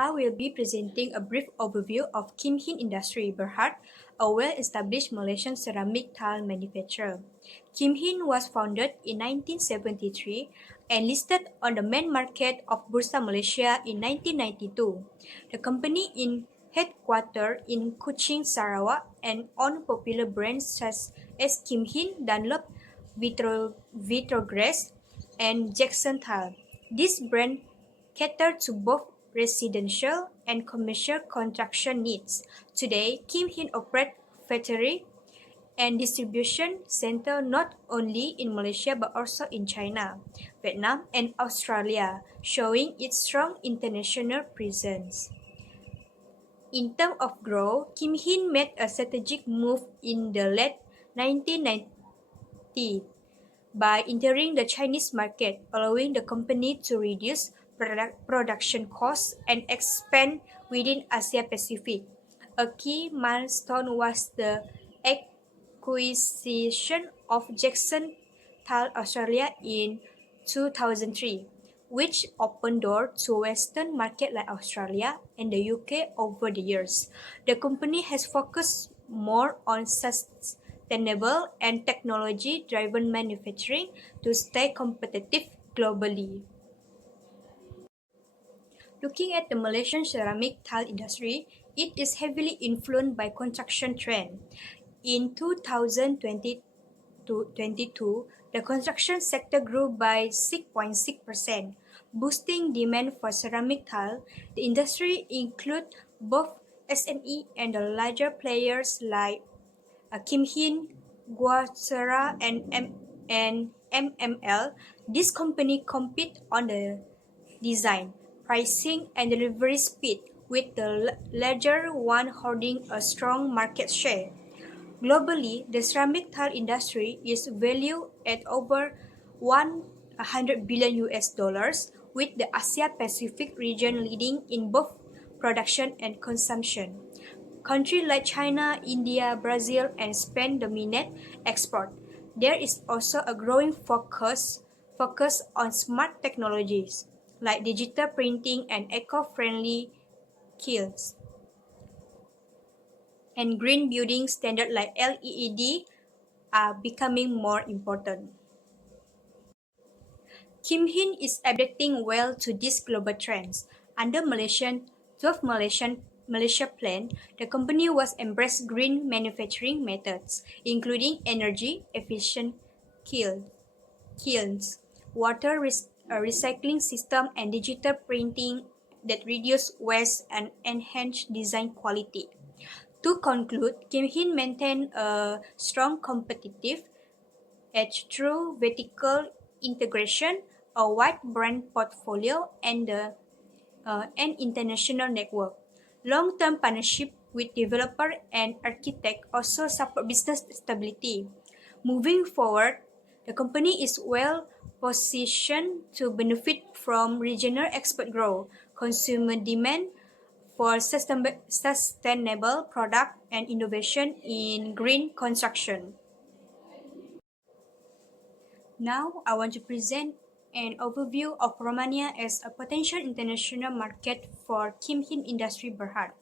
I will be presenting a brief overview of Kim Hin Industry BERHAD, a well-established Malaysian ceramic tile manufacturer. Kim Hin was founded in 1973 and listed on the main market of Bursa Malaysia in 1992. The company is headquartered in Kuching, Sarawak, and owns popular brands such as Kim Hin, Dunlop, Vitrogress, and Jackson Tile. This brand cater to both residential and commercial construction needs. Today, Kim Hin operates factory and distribution center not only in Malaysia but also in China, Vietnam, and Australia, showing its strong international presence. In terms of growth, Kim Hin made a strategic move in the late 1990s by entering the Chinese market, allowing the company to reduce production costs and expand within Asia Pacific. A key milestone was the acquisition of Jackson Tile Australia in 2003, which opened doors to Western markets like Australia and the UK over the years. The company has focused more on sustainable and technology-driven manufacturing to stay competitive globally. Looking at the Malaysian ceramic tile industry, it is heavily influenced by construction trend. In 2022, the construction sector grew by 6.6%, boosting demand for ceramic tile. The industry includes both SME and the larger players like Kim Hin, Guasera, and MML. This company compete on the design, pricing, and delivery speed, with the larger one holding a strong market share. Globally, the ceramic tile industry is valued at over $100 billion, with the Asia Pacific region leading in both production and consumption. Countries like China, India, Brazil, and Spain dominate export. There is also a growing focus on smart technologies like digital printing and eco-friendly kilns. And green building standards like LEED are becoming more important. Kim Hin is adapting well to these global trends. Under Malaysia Plan, the company was embraced green manufacturing methods, including energy efficient kilns, water recycling system, and digital printing that reduce waste and enhance design quality. To conclude, Kim Hin maintained a strong competitive edge through vertical integration, a wide brand portfolio, and an international network. Long-term partnership with developer and architect also support business stability. Moving forward, the company is well positioned to benefit from regional export growth, consumer demand for sustainable product, and innovation in green construction. Now, I want to present an overview of Romania as a potential international market for Kim Hin Industry BERHAD.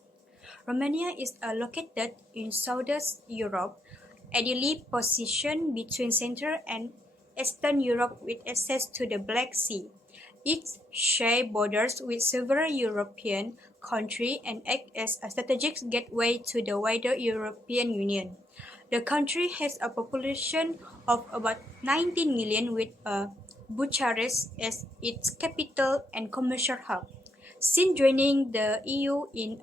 Romania is located in Southern Europe, ideally positioned between Central and Eastern Europe with access to the Black Sea. It shares borders with several European countries and acts as a strategic gateway to the wider European Union. The country has a population of about 19 million, with Bucharest as its capital and commercial hub. Since joining the EU in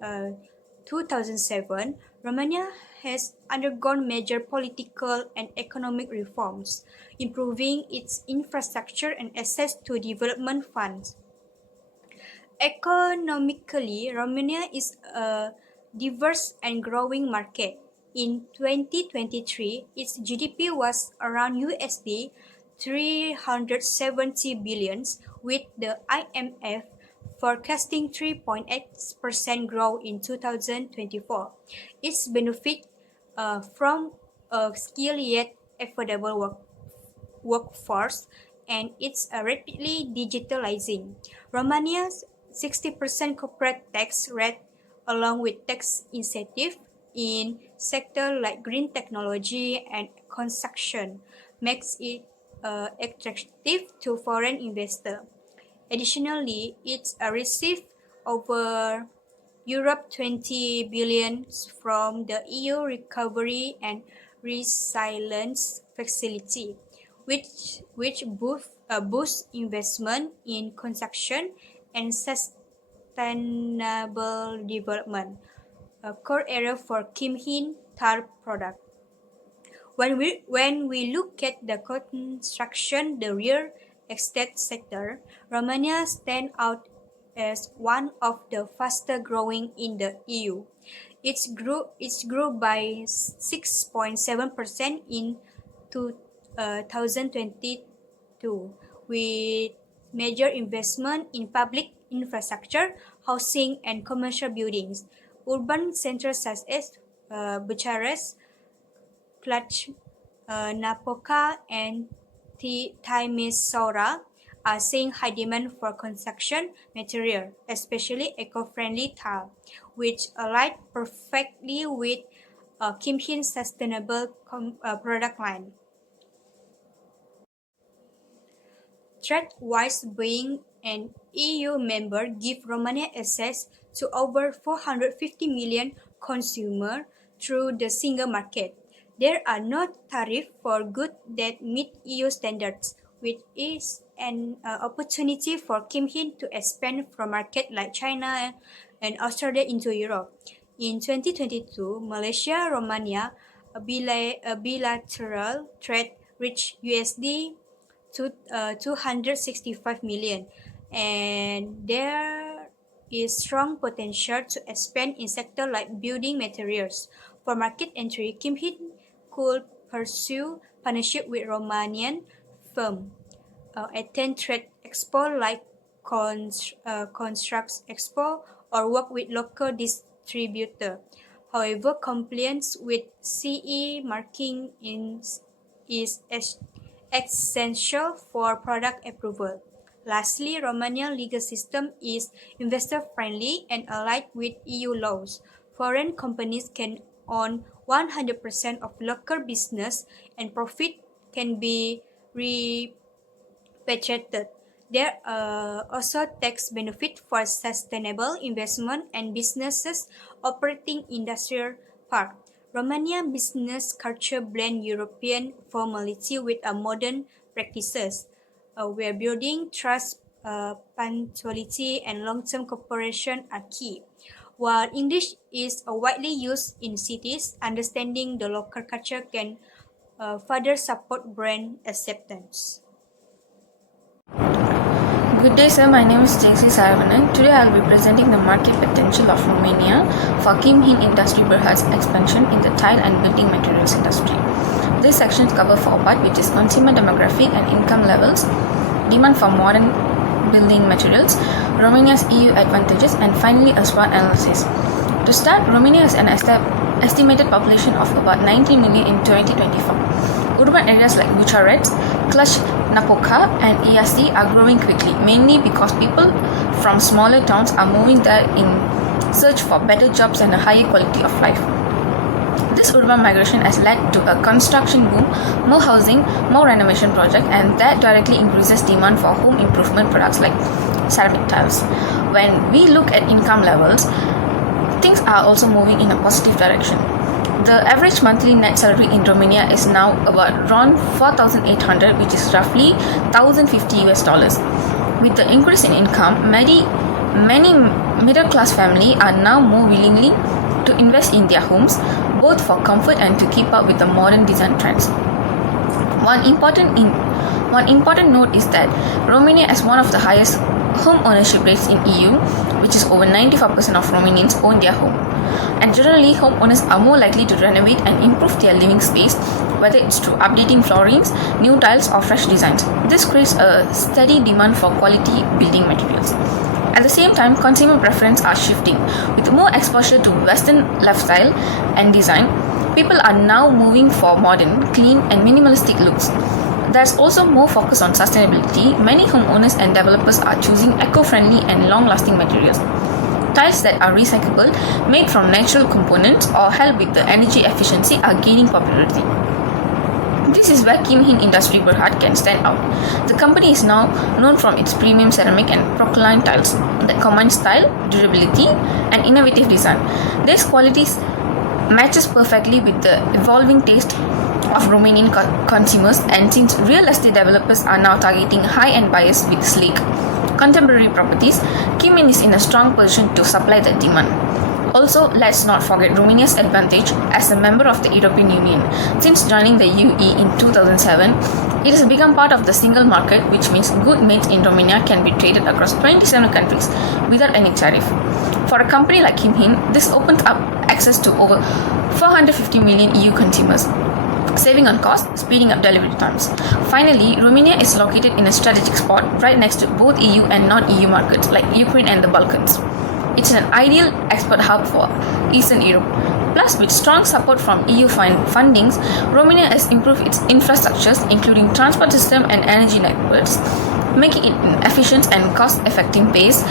2007, Romania has undergone major political and economic reforms, improving its infrastructure and access to development funds. Economically, Romania is a diverse and growing market. In 2023, its GDP was around USD 370 billion, with the IMF forecasting 3.8% growth in 2024. Its benefit from a skilled yet affordable workforce, and it's rapidly digitalizing. Romania's 60% corporate tax rate along with tax incentive in sectors like green technology and construction makes it attractive to foreign investors. Additionally, it's received over Europe 20 billion from the EU Recovery and Resilience Facility, which boosts investment in construction and sustainable development, a core area for Kim Hin tar product. When we look at the construction, the real estate sector, Romania stands out as one of the fastest growing in the EU. It grew by 6.7% in 2022, with major investment in public infrastructure, housing, and commercial buildings. Urban centers such as Bucharest, Cluj, Napoca, and Timisoara are seeing high demand for construction material, especially eco-friendly tile, which align perfectly with Kim Hin's sustainable product line. Trade-wise, being an EU member gives Romania access to over 450 million consumers through the single market. There are no tariffs for goods that meet EU standards, which is an opportunity for Kim Hin to expand from markets like China and Australia into Europe. In 2022, Malaysia-Romania bilateral trade reached USD 265 million, and there is strong potential to expand in sectors like building materials. For market entry, Kim Hin could pursue partnership with Romanian firms, attend trade expo like Construct Expo, or work with local distributors. However, compliance with CE marking is essential for product approval. Lastly, Romanian legal system is investor-friendly and aligned with EU laws. Foreign companies can own 100% of local business and profit can be repatriated. There are also tax benefits for sustainable investment and businesses operating industrial parks. Romanian business culture blends European formality with modern practices, where building trust, punctuality, and long-term cooperation are key. While English is widely used in cities, understanding the local culture can further support brand acceptance. Good day, sir. My name is SARAVANAN. Today I will be presenting the market potential of Romania for Kim Hin Industry BERHAD's expansion in the tile and building materials industry. These sections cover four parts, which is consumer demographic and income levels, demand for modern building materials, Romania's EU advantages, and finally a SWOT analysis. To start, Romania has an estimated population of about 90 million in 2024. Urban areas like Bucharest, Cluj, Napoca, and Iași are growing quickly, mainly because people from smaller towns are moving there in search for better jobs and a higher quality of life. This urban migration has led to a construction boom, more housing, more renovation projects, and that directly increases demand for home improvement products like ceramic tiles. When we look at income levels, things are also moving in a positive direction. The average monthly net salary in Romania is now about around 4,800, which is roughly $1,050. With the increase in income, many middle-class families are now more willingly to invest in their homes, both for comfort and to keep up with the modern design trends. One important note is that Romania has one of the highest home ownership rates in EU, which is over 95% of Romanians own their home. And generally, homeowners are more likely to renovate and improve their living space, whether it's through updating floorings, new tiles, or fresh designs. This creates a steady demand for quality building materials. At the same time, consumer preferences are shifting. With more exposure to Western lifestyle and design, people are now moving for modern, clean, and minimalistic looks. There's also more focus on sustainability. Many homeowners and developers are choosing eco-friendly and long-lasting materials. Tiles that are recyclable, made from natural components, or help with the energy efficiency are gaining popularity. This is where Kim Hin Industry Berhad can stand out. The company is now known for its premium ceramic and porcelain tiles that combine style, durability, and innovative design. These qualities matches perfectly with the evolving taste of Romanian consumers, and since real estate developers are now targeting high-end buyers with sleek, contemporary properties, Kim Hin is in a strong position to supply that demand. Also, let's not forget Romania's advantage as a member of the European Union. Since joining the UE in 2007, it has become part of the single market, which means goods made in Romania can be traded across 27 countries without any tariff. For a company like Kim Hin, this opens up access to over 450 million EU consumers, saving on cost, speeding up delivery times. Finally, Romania is located in a strategic spot right next to both EU and non-EU markets like Ukraine and the Balkans. It's an ideal export hub for Eastern Europe. Plus, with strong support from EU fundings, Romania has improved its infrastructures, including transport system and energy networks, making it an efficient and cost-effective base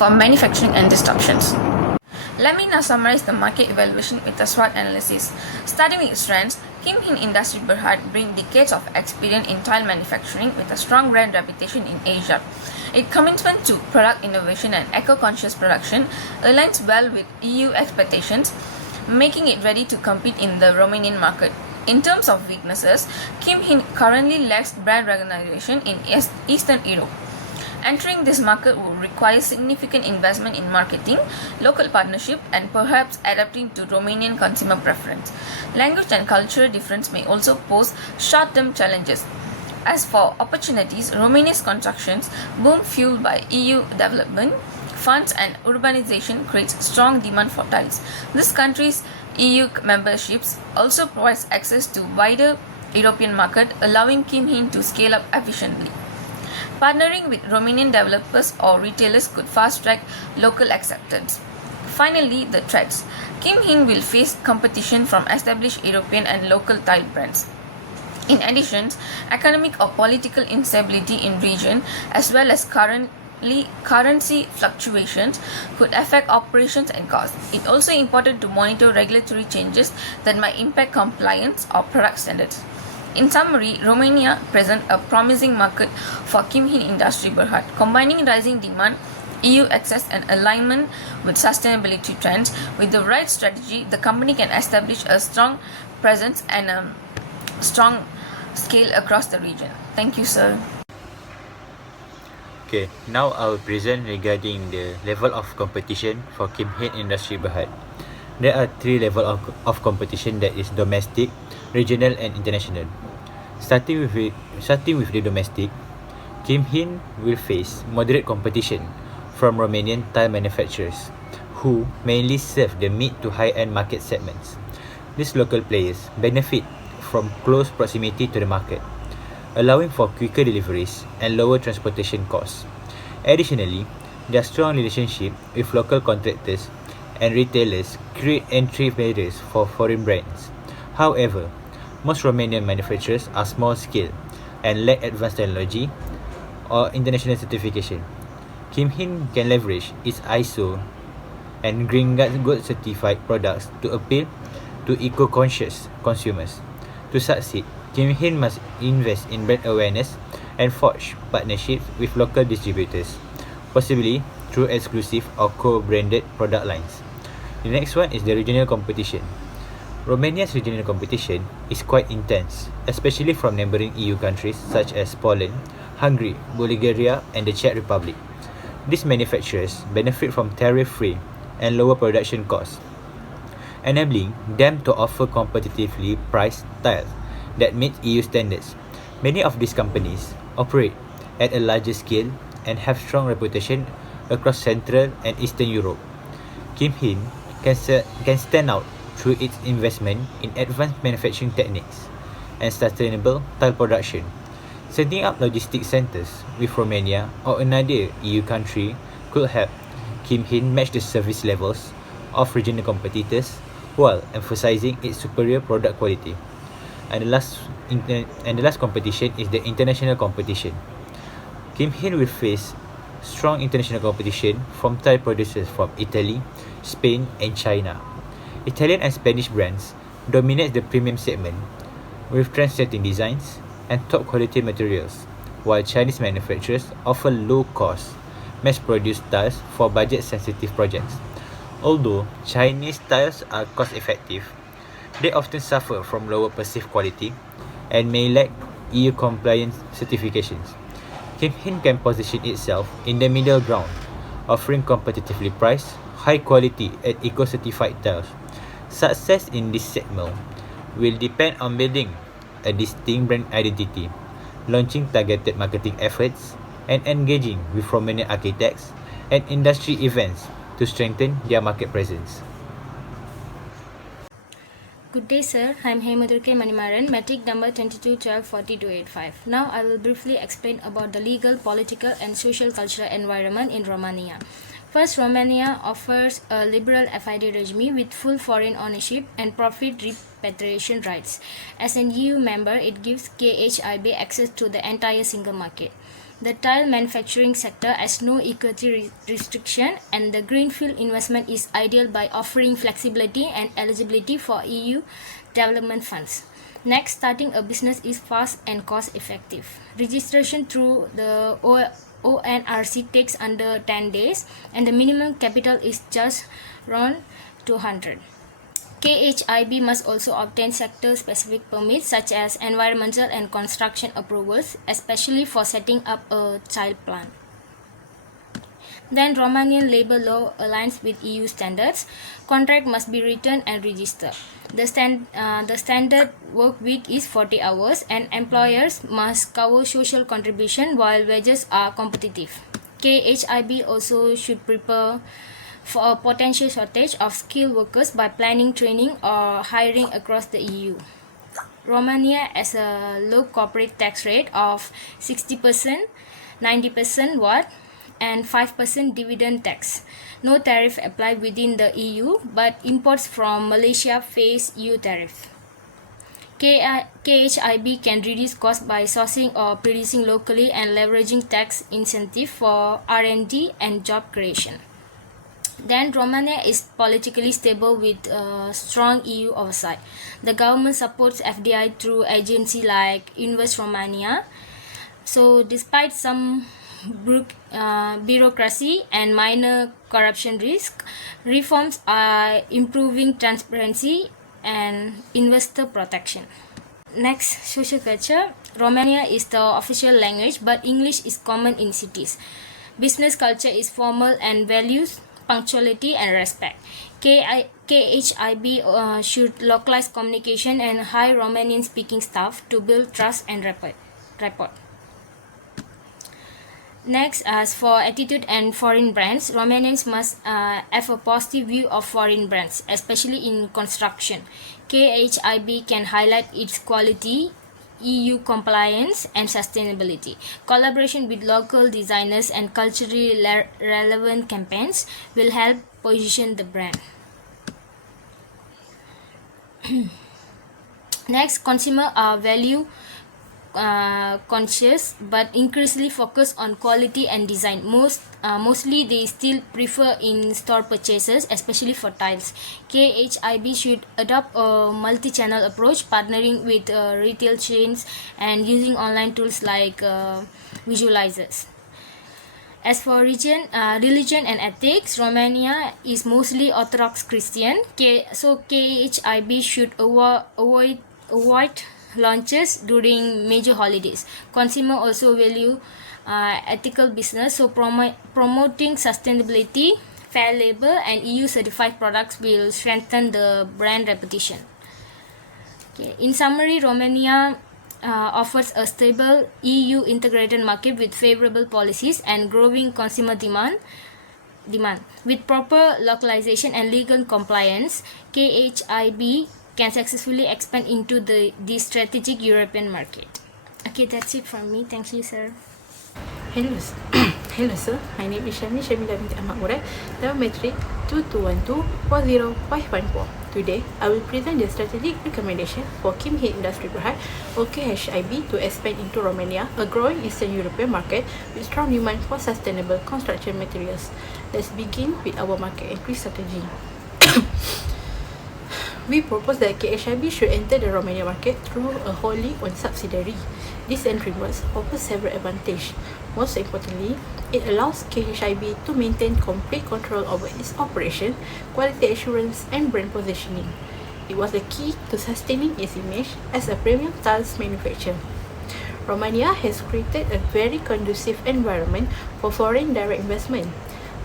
for manufacturing and distributions. Let me now summarize the market evaluation with a SWOT analysis. Starting with strengths, Kim Hin Industry Berhad brings decades of experience in tile manufacturing with a strong brand reputation in Asia. Its commitment to product innovation and eco-conscious production aligns well with EU expectations, making it ready to compete in the Romanian market. In terms of weaknesses, Kim Hin currently lacks brand recognition in Eastern Europe. Entering this market will require significant investment in marketing, local partnership, and perhaps adapting to Romanian consumer preference. Language and cultural difference may also pose short-term challenges. As for opportunities, Romania's constructions boom fueled by EU development funds and urbanization creates strong demand for tiles. This country's EU memberships also provides access to wider European market, allowing Kim Hin to scale up efficiently. Partnering with Romanian developers or retailers could fast-track local acceptance. Finally, the threats. Kim Hin will face competition from established European and local tile brands. In addition, economic or political instability in region as well as currency fluctuations could affect operations and costs. It's also important to monitor regulatory changes that might impact compliance or product standards. In summary, Romania presents a promising market for Kim Hin Industry Berhad, combining rising demand, EU access, and alignment with sustainability trends. With the right strategy, the company can establish a strong presence and a strong scale across the region. Thank you, sir. Okay, now I will present regarding the level of competition for Kim Hin Industry Berhad. There are three levels of competition, that is domestic, regional, and international. Starting with the domestic, Kim Hin will face moderate competition from Romanian tile manufacturers, who mainly serve the mid to high-end market segments. These local players benefit from close proximity to the market, allowing for quicker deliveries and lower transportation costs. Additionally, their strong relationship with local contractors and retailers create entry barriers for foreign brands. However, most Romanian manufacturers are small scale and lack advanced technology or international certification. Kim Hin can leverage its ISO and Green Good certified products to appeal to eco-conscious consumers. To succeed, Kim Hin must invest in brand awareness and forge partnerships with local distributors, possibly through exclusive or co-branded product lines. The next one is the regional competition. Romania's regional competition is quite intense, especially from neighboring EU countries such as Poland, Hungary, Bulgaria, and the Czech Republic. These manufacturers benefit from tariff-free and lower production costs, enabling them to offer competitively priced tiles that meet EU standards. Many of these companies operate at a larger scale and have strong reputation across Central and Eastern Europe. Kim Hin can stand out through its investment in advanced manufacturing techniques and sustainable tile production. Setting up logistics centers with Romania or another EU country could help Kim Hin match the service levels of regional competitors while emphasizing its superior product quality. and the last competition is the international competition. Kim Hin will face strong international competition from tile producers from Italy, Spain, and China. Italian and Spanish brands dominate the premium segment with trend-setting designs and top-quality materials, while Chinese manufacturers offer low-cost, mass-produced tiles for budget-sensitive projects. Although Chinese tiles are cost-effective, they often suffer from lower perceived quality and may lack EU compliance certifications. Kim Hin can position itself in the middle ground, offering competitively priced, high-quality and eco-certified tiles. Success in this segment will depend on building a distinct brand identity, launching targeted marketing efforts, and engaging with Romanian architects and industry events to strengthen their market presence. Good day, sir. I'm HEMATURGAI MANIMARAN, metric number 22124285. Now I will briefly explain about the legal, political, and social cultural environment in Romania. First, Romania offers a liberal FID regime with full foreign ownership and profit repatriation rights. As an EU member, it gives KHIB access to the entire single market. The tile manufacturing sector has no equity restriction, and the greenfield investment is ideal by offering flexibility and eligibility for EU development funds. Next, starting a business is fast and cost effective. Registration through the ONRC takes under 10 days, and the minimum capital is just around 200. KHIB must also obtain sector-specific permits such as environmental and construction approvals, especially for setting up a tile plant. Then Romanian labor law aligns with EU standards. Contract must be written and registered. The standard work week is 40 hours, and employers must cover social contribution while wages are competitive. KHIB also should prepare for a potential shortage of skilled workers by planning training or hiring across the EU. Romania has a low corporate tax rate of 60%, 90% VAT, and 5% dividend tax. No tariff applied within the EU, but imports from Malaysia face EU tariff. KHIB can reduce costs by sourcing or producing locally and leveraging tax incentive for R&D and job creation. Then Romania is politically stable with strong EU oversight. The government supports FDI through agencies like Invest Romania. So despite some bureaucracy and minor corruption risk, reforms are improving transparency and investor protection. Next, social culture. Romania is the official language, but English is common in cities. Business culture is formal and values punctuality and respect. KHIB should localize communication and hire Romanian speaking staff to build trust and rapport. Next, as for attitude and foreign brands, Romanians must have a positive view of foreign brands, especially in construction. KHIB can highlight its quality, EU compliance, and sustainability. Collaboration with local designers and culturally relevant campaigns will help position the brand. Next, consumers are value conscious but increasingly focus on quality and design. Mostly they still prefer in-store purchases, especially for tiles. KHIB should adopt a multi-channel approach, partnering with retail chains and using online tools like visualizers. As for religion and ethics, Romania is mostly Orthodox Christian, so KHIB should avoid launches during major holidays. Consumer also value ethical business, so promoting sustainability, fair labor, and EU certified products will strengthen the brand reputation. Okay. In summary, Romania offers a stable EU integrated market with favorable policies and growing consumer demand. With proper localization and legal compliance, KHIB can successfully expand into the strategic European market. Okay, that's it from me. Thank you, sir. Hello sir, my name is SYAMILAH binti AHMAD MURAD, number matric 22124051. Today, I will present the strategic recommendation for Kim Hit Industry Berhad or KHIB to expand into Romania, a growing Eastern European market with strong demand for sustainable construction materials. Let's begin with our market entry strategy. We propose that KHIB should enter the Romania market through a wholly owned subsidiary. This entry must offer several advantages. Most importantly, it allows KHIB to maintain complete control over its operation, quality assurance, and brand positioning. It was the key to sustaining its image as a premium tiles manufacturer. Romania has created a very conducive environment for foreign direct investment.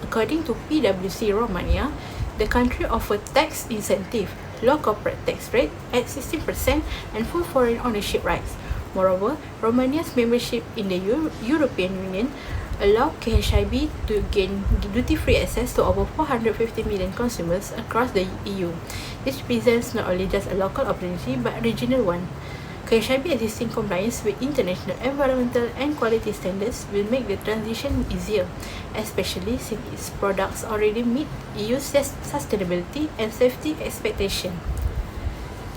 According to PwC Romania, the country offers tax incentive, low corporate tax rate at 16%, and full foreign ownership rights. Moreover, Romania's membership in the European Union allow KHIB to gain duty-free access to over 450 million consumers across the EU. This presents not only just a local opportunity but a regional one. KHIB existing compliance with international environmental and quality standards will make the transition easier, especially since its products already meet EU sustainability and safety expectations.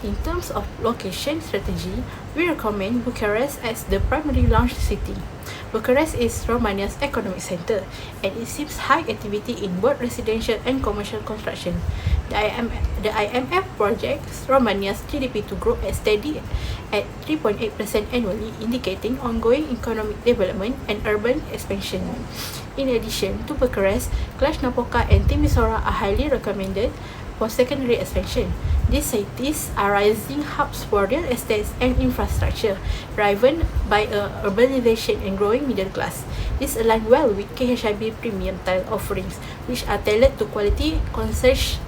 In terms of location strategy, we recommend Bucharest as the primary launch city. Bucharest is Romania's economic center, and it sees high activity in both residential and commercial construction. The IMF projects Romania's GDP to grow steady at 3.8% annually, indicating ongoing economic development and urban expansion. In addition to Bucharest, Cluj-Napoca and Timisoara are highly recommended for secondary expansion. These cities are rising hubs for real estates and infrastructure, driven by urbanization and growing middle class. This aligns well with KHIB premium tile offerings, which are tailored to quality, conscious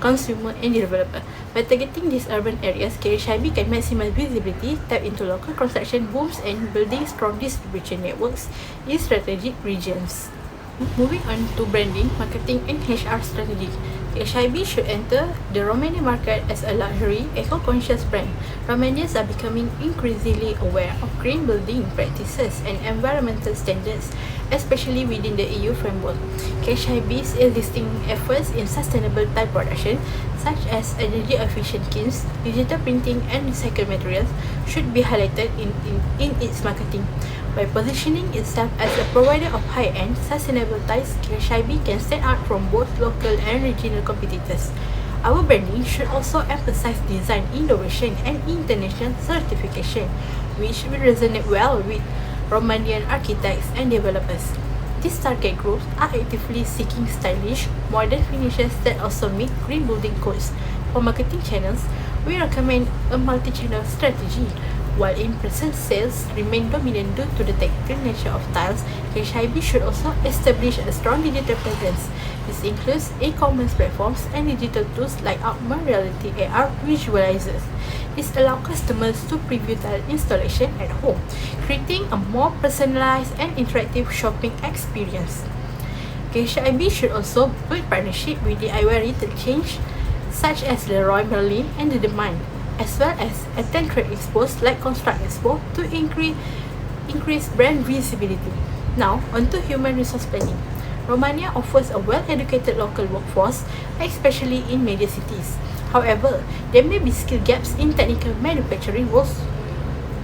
consumer and developer. By targeting these urban areas, KHIB can maximize visibility, tap into local construction booms, and building strong distribution networks in strategic regions. Moving on to branding, marketing, and HR strategy. KHIB should enter the Romanian market as a luxury, eco-conscious brand. Romanians are becoming increasingly aware of green building practices and environmental standards, especially within the EU framework. KHIB's existing efforts in sustainable tile production, such as energy-efficient kilns, digital printing, and recycled materials, should be highlighted in its marketing. By positioning itself as a provider of high-end, sustainable tiles, KHIB can stand out from both local and regional competitors. Our branding should also emphasize design innovation and international certification, which will resonate well with Romanian architects and developers. These target groups are actively seeking stylish, modern finishes that also meet green building codes. For marketing channels, we recommend a multi-channel strategy. While in-person sales remain dominant due to the technical nature of tiles, KHIB should also establish a strong digital presence. This includes e-commerce platforms and digital tools like augmented reality AR visualizers. This allows customers to preview tile installation at home, creating a more personalized and interactive shopping experience. KHIB should also build partnership with DIY retail chains such as Leroy Merlin and The Demand, as well as attend trade expos like Construct Expo to increase brand visibility. Now, onto human resource planning. Romania offers a well-educated local workforce, especially in major cities. However, there may be skill gaps in technical manufacturing roles.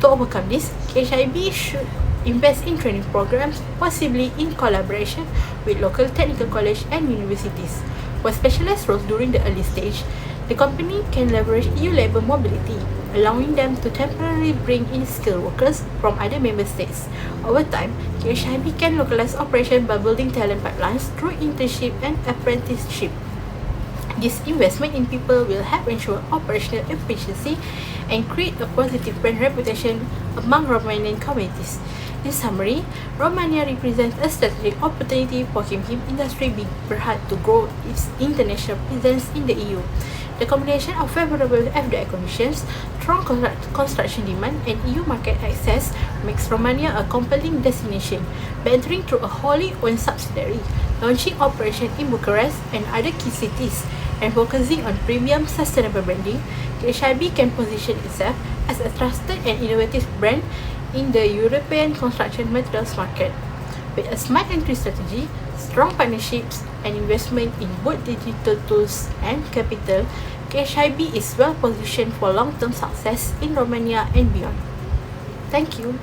To overcome this, KHIB should invest in training programs, possibly in collaboration with local technical college and universities. For specialized roles during the early stage, the company can leverage EU labor mobility, allowing them to temporarily bring in skilled workers from other member states. Over time, KHIB can localize operations by building talent pipelines through internship and apprenticeship. This investment in people will help ensure operational efficiency and create a positive brand reputation among Romanian communities. In summary, Romania represents a strategic opportunity for Kim Hit Industry Berhad to grow its international presence in the EU. The combination of favorable FDI conditions, strong construction demand, and EU market access makes Romania a compelling destination. By entering through a wholly owned subsidiary, launching operations in Bucharest and other key cities, and focusing on premium sustainable branding, KHIB can position itself as a trusted and innovative brand in the European construction materials market. With a smart entry strategy, strong strong partnerships and investment in both digital tools and capital, KHIB is well positioned for long-term success in Romania and beyond. Thank you.